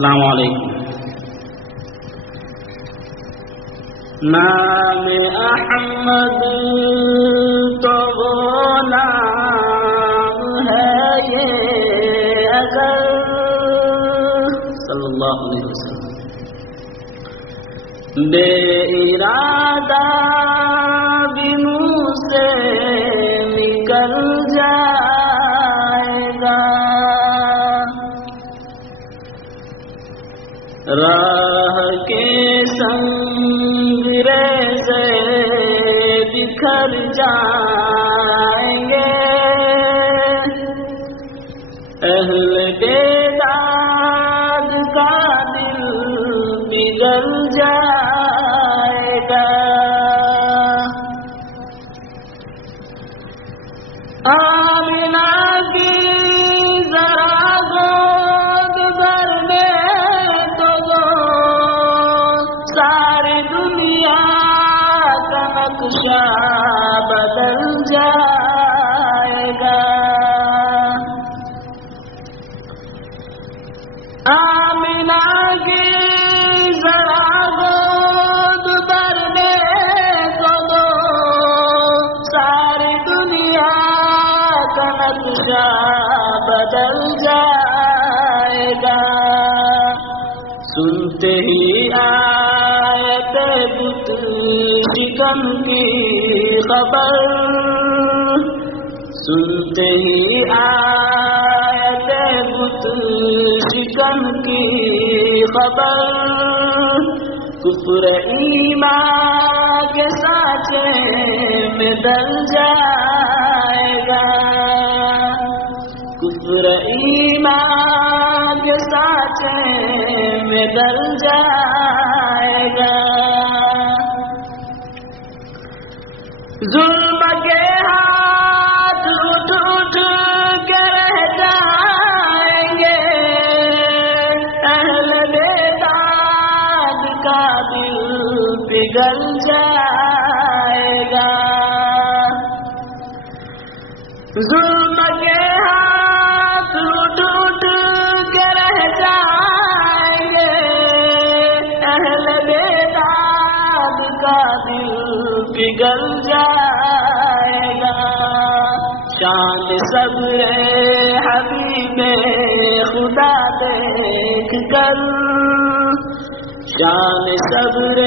السلام علیکم. نام احمد تو وہ نام ہے یہ اگر صلی اللہ علیہ وسلم بے ارادہ بھی منہ سے نکل جائے گا. راہ کے سنگ ریزے بکھر جائیں گے. اہل بیداد کا دل پگھل جائے گا. آمنہ کی ذرا گود بھر میں تو دو ساری دنیا کا نقشہ بدل جائے گا. آمنہ کی ذرا گود بھر میں تو دو ساری دنیا کا نقشہ بدل جائے گا. سنتے ہی آیت بت شکن کی خبر، سنتے ہی آیت بت شکن کی خبر، کفر ایمان کے سانچے میں ڈل جائے گا. کفر ایمان کے سانچے میں ڈل جائے گا. ظلم کے ہاتھ اٹھ اٹھ کے رہ جائیں گے. اہل بیداد کا دل پگھل جائے گا. ظلم کے ہاتھ اٹھ اٹھ کے رہ جائیں گے. اہل بیداد کا دل پگھل جائے گا. شان صبر حبیب خدا دیکھ کر، شان صبر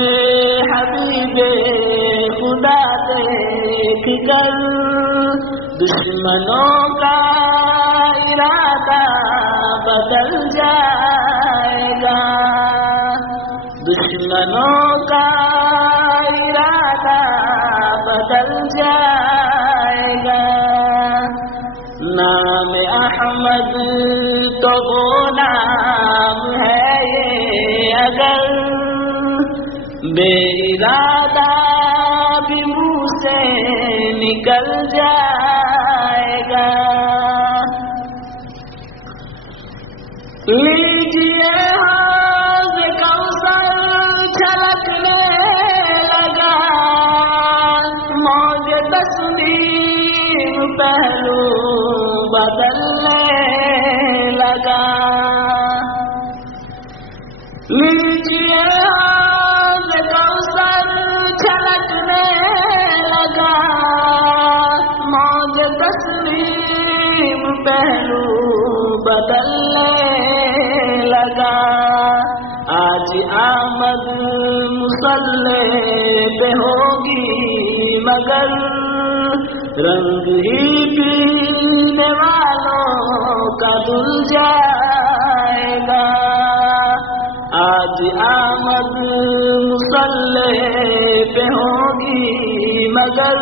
حبیب خدا دیکھ کر، دشمنوں کا ارادہ بدل جائے گا. دشمنوں کا ارادہ بدل جائے گا. نام احمد تو وہ نام ہے یہ اگر بے ارادہ بھی منہ سے نکل جائے گا. لیجیے حوض کوثر چھلکنے لگا، موج تسلیم پہلو بدلنے لگا. لیجیے حوض کوثر چھلکنے لگا، موج تسلیم پہلو بدلنے لگا. آج آمد مصلی پہ ہوگی مگر رنگ ہی پینے والوں کا دل جائے گا. آج آمد مصلی پہ ہوگی مگر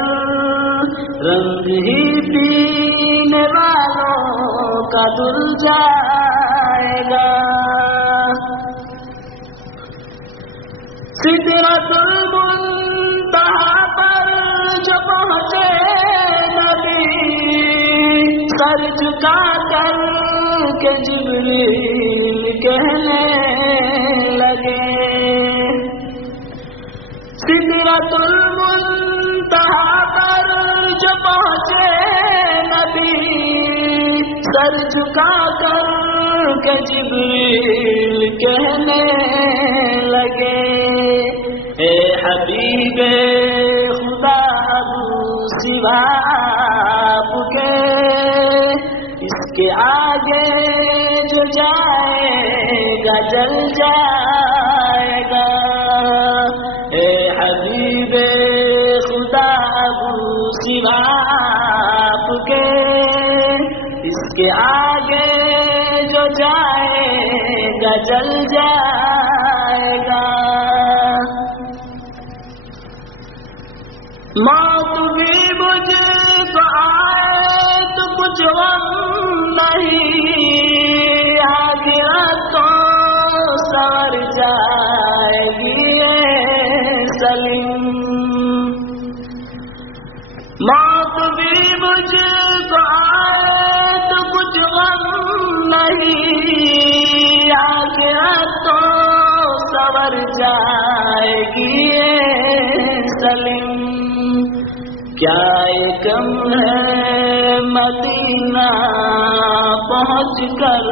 رنگ ہی پینے والوں کا دل جائے گا. سدرۃ المنتہا پر جو پہنچے نبی، سر جھکا کر کے جبریل کہنے لگے. سدرۃ المنتہا پر جو پہنچے نبی، سر جھکا کر کے جبریل کہنے لگے اے حبیب خدا ابو سوا آپ کے اس کے آگے جو جائے گا جل جائے گا اے حبیب خدا ابو سوا آپ کے اس کے آگے جو جائے گا جل جائے گا موت بھی مجھ کو آئے تو کچھ غم نہیں آخرت تو سور جائے گی سلیم موت بھی مجھ کو آئے تو کچھ غم نہیں آخرت تو سور جائے گی سلیم کیا کم ہے مدینہ پہنچ کر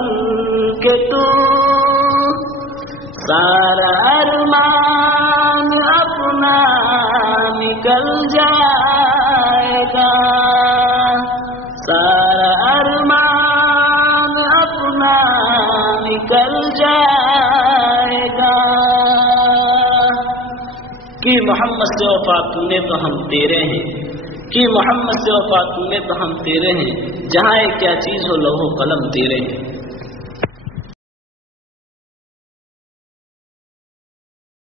کے تو سارا ارمان اپنا نکل جائے گا سارا ارمان اپنا نکل جائے گا کہ محمد سے وفا تو نے تو ہم تیرے ہیں کہ محمد سے وفا تو نے تو ہم تیرے ہیں جہاں کیا چیز ہو لوح و قلم تیرے ہیں